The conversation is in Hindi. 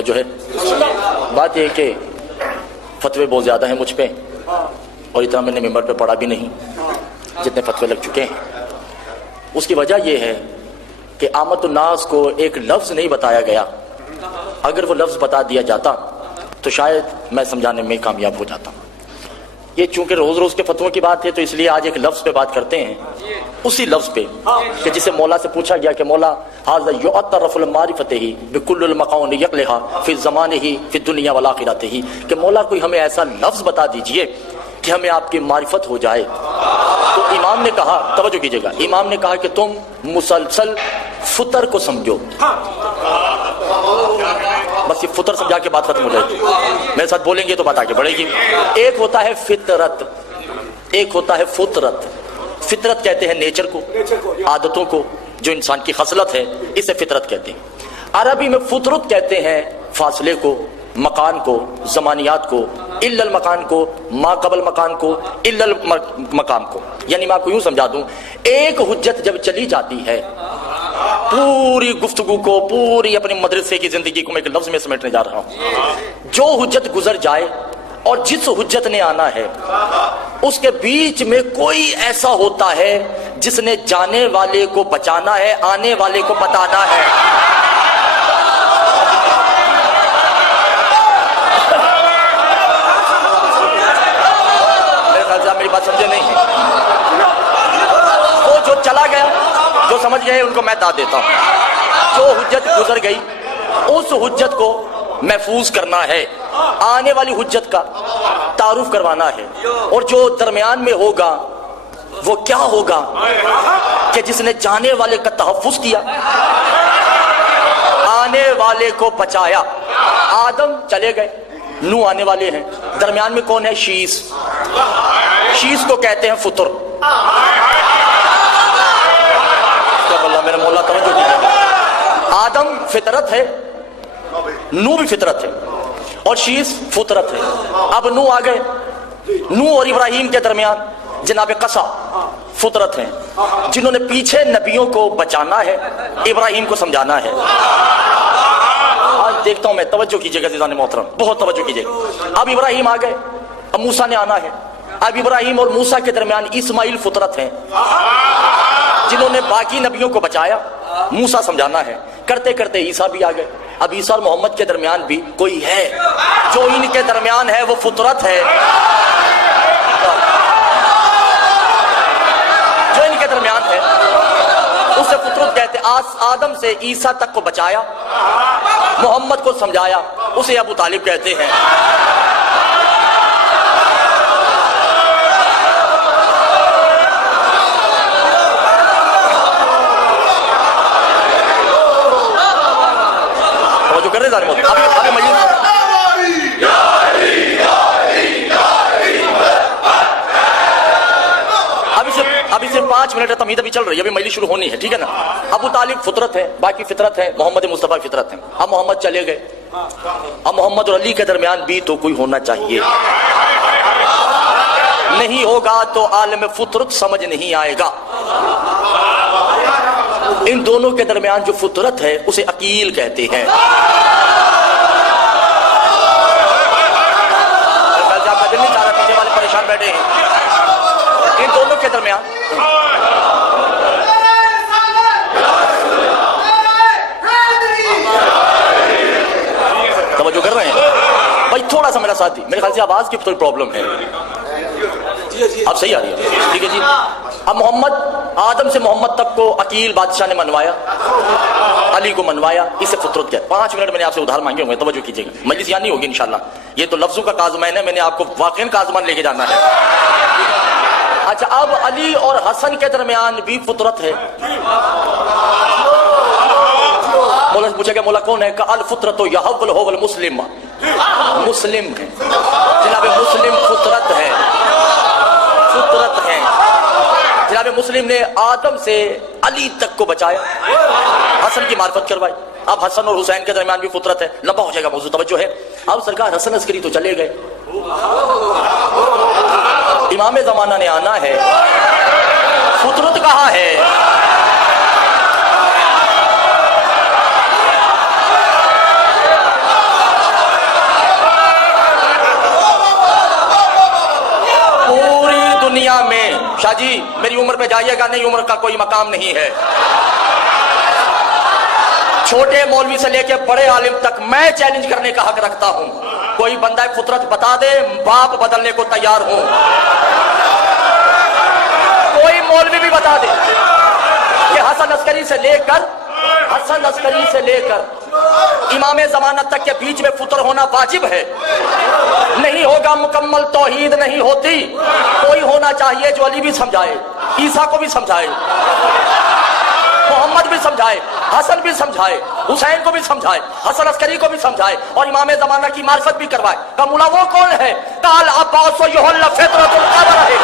तवज्जो है। बात यह कि फतवे बहुत ज़्यादा हैं मुझ पे, और इतना मैंने मिंबर पे पढ़ा भी नहीं जितने फतवे लग चुके हैं। उसकी वजह यह है कि आमतुन्नास को एक लफ्ज़ नहीं बताया गया। अगर वो लफ्ज़ बता दिया जाता तो शायद मैं समझाने में कामयाब हो जाता। ये चूंकि रोज़ रोज़ के फतवों की बात है तो इसलिए आज एक लफ्ज़ पे बात करते हैं, उसी लफ्ज़ पे कि जिसे मौला से पूछा गया कि मौला हाज़ा युअत्तरफुल मारिफतिही बिकुल्लिल मकान यक़लिहा फ़ी ज़मानिही फ़ी दुनिया वल आखिरतिही, कि मौला कोई हमें ऐसा लफ्ज़ बता दीजिए कि हमें आपकी मारिफत हो जाए। तो इमाम ने कहा, तवज्जो कीजिएगा, इमाम ने कहा कि तुम मुसलसल फुतर को समझो। बस ये फुतर समझा के बात खत्म हो जाएगी। मेरे साथ बोलेंगे तो बात आगे बढ़ेगी। एक होता है फितरत, एक होता है फुतरत। फितरत कहते हैं नेचर को, आदतों को, जो इंसान की खसलत है, इसे फितरत कहते हैं। अरबी में फुतरत कहते हैं फासले को, मकान को, जमानियात को, इल्लल मकान को, मा कबल मकान को, इल्लल मकाम को। यानी मैं आपको यूं समझा दूं, एक हुज्जत जब चली जाती है, पूरी गुफ्तगू को, पूरी अपनी मदरसे की जिंदगी को मैं एक लफ्ज में समेटने जा रहा हूं। जो हुज्जत गुजर जाए और जिस हुज्जत ने आना है, उसके बीच में कोई ऐसा होता है जिसने जाने वाले को बचाना है, आने वाले को बताना है। मेरी बात समझे नहीं है? वो जो चला गया, जो समझ गए उनको मैं बता देता हूं। जो हुज्जत गुजर गई, उस हुज्जत को महफूज करना है, आने वाली हुज्जत का तारुफ करवाना है। और जो दरमियान में होगा वो क्या होगा कि जिसने जाने वाले का तहफ्फुज किया, आने वाले को बचाया। आदम चले गए, नूह आने वाले हैं, दरमियान में कौन है? शीस। शीस को कहते हैं फुतर। मेरा मौला तवज्जो कीजिए। आदम फितरत है, नूह भी फितरत है, और शीस फुतरत है। अब नूह आ गए, नूह और इब्राहिम के दरमियान जनाब कसा फुतरत हैं, जिन्होंने पीछे नबियों को बचाना है, इब्राहिम को समझाना है। आज देखता हूं मैं, तवज्जो कीजिएगा अज़ीज़ान मोहतरम, बहुत तवज्जो कीजिएगा। अब इब्राहिम आ गए, अब मूसा ने आना है। अब इब्राहिम और मूसा के दरमियान इस्माइल फुतरत हैं, जिन्होंने बाकी नबियों को बचाया, मूसा समझाना है। करते करते ईसा भी आ गए। अब ईसा और मोहम्मद के दरमियान भी कोई है, जो इनके दरमियान है वो फुतरत है, जो इनके दरमियान है उसे फुतरत कहते। आदम से ईसा तक को बचाया, मोहम्मद को समझाया, उसे अबू तालिब कहते हैं। जो कर रहे अभी सिर्फ 5 मिनट है, तमीद अभी चल रही है, अभी मजलिस शुरू होनी है, ठीक है ना। अबू तालिब फितरत है, बाकी फितरत है, मोहम्मद मुस्तफा फितरत है। अब मोहम्मद चले गए, अब मोहम्मद और अली के दरमियान भी तो कोई होना चाहिए। नहीं होगा तो आलम फितरत समझ नहीं आएगा। इन दोनों के दरमियान जो फितरत है उसे अकील कहते हैं। दिल नहीं चाह रहा, पीछे वाले परेशान बैठे हैं। इन दोनों के दरमियान तवज्जो कर रहे हैं भाई? थोड़ा सा मेरा साथ दी, मेरे ख्याल से आवाज की थोड़ी प्रॉब्लम है। अब सही आ रही है? ठीक है जी। अब मोहम्मद, आदम से मोहम्मद तक को अकील बादशाह ने मनवाया, अली को मनवाया, इसे फितरत किया। 5 मिनट मैंने आपसे उधार मांगे होंगे, तवज्जो कीजिएगा। मजलिस यहाँ नहीं होगी इंशाल्लाह, ये तो लफ्जों का काज़मान है, मैंने आपको वाक़ई काज़मान लेके जाना है। अच्छा, अब अली और हसन के दरमियान भी फितरत है। मौला से पूछा गया, मौला कौन है? अल फितरत यहव्वल हुवल मुस्लिम। मुस्लिम है जनाब, मुस्लिम फितरत है, फितरत है। जनाब मुस्लिम ने आदम से अली तक को बचाया, हसन की मार्फत करवाई। अब हसन और हुसैन के दरमियान भी फितरत है। लंबा हो जाएगा मौजू, तवज्जो है। अब सरकार हसन अस्करी तो चले गए, इमाम जमाना ने आना है, फितरत कहाँ है? शाह जी मेरी उम्र पे जाइएगा नहीं, उम्र का कोई मकाम नहीं है। छोटे मौलवी से लेके बड़े आलिम तक मैं चैलेंज करने का हक रखता हूं। कोई बंदा फितरत बता दे, बाप बदलने को तैयार हूं। कोई मौलवी भी बता दे कि हसन अस्करी से लेकर इमाम ज़मानत तक के बीच में फुतर होना वाजिब है। नहीं होगा मुकम्मल तौहीद नहीं होती। कोई होना चाहिए जो अली भी समझाए, ईसा को भी समझाए, मोहम्मद भी समझाए, हसन भी समझाए, हुसैन को भी समझाए, हसन अस्करी को भी समझाए और इमाम ज़माना की मार्फत भी करवाए। कमूला वो कौन है? काल अब्बास फितरतुल कबर है।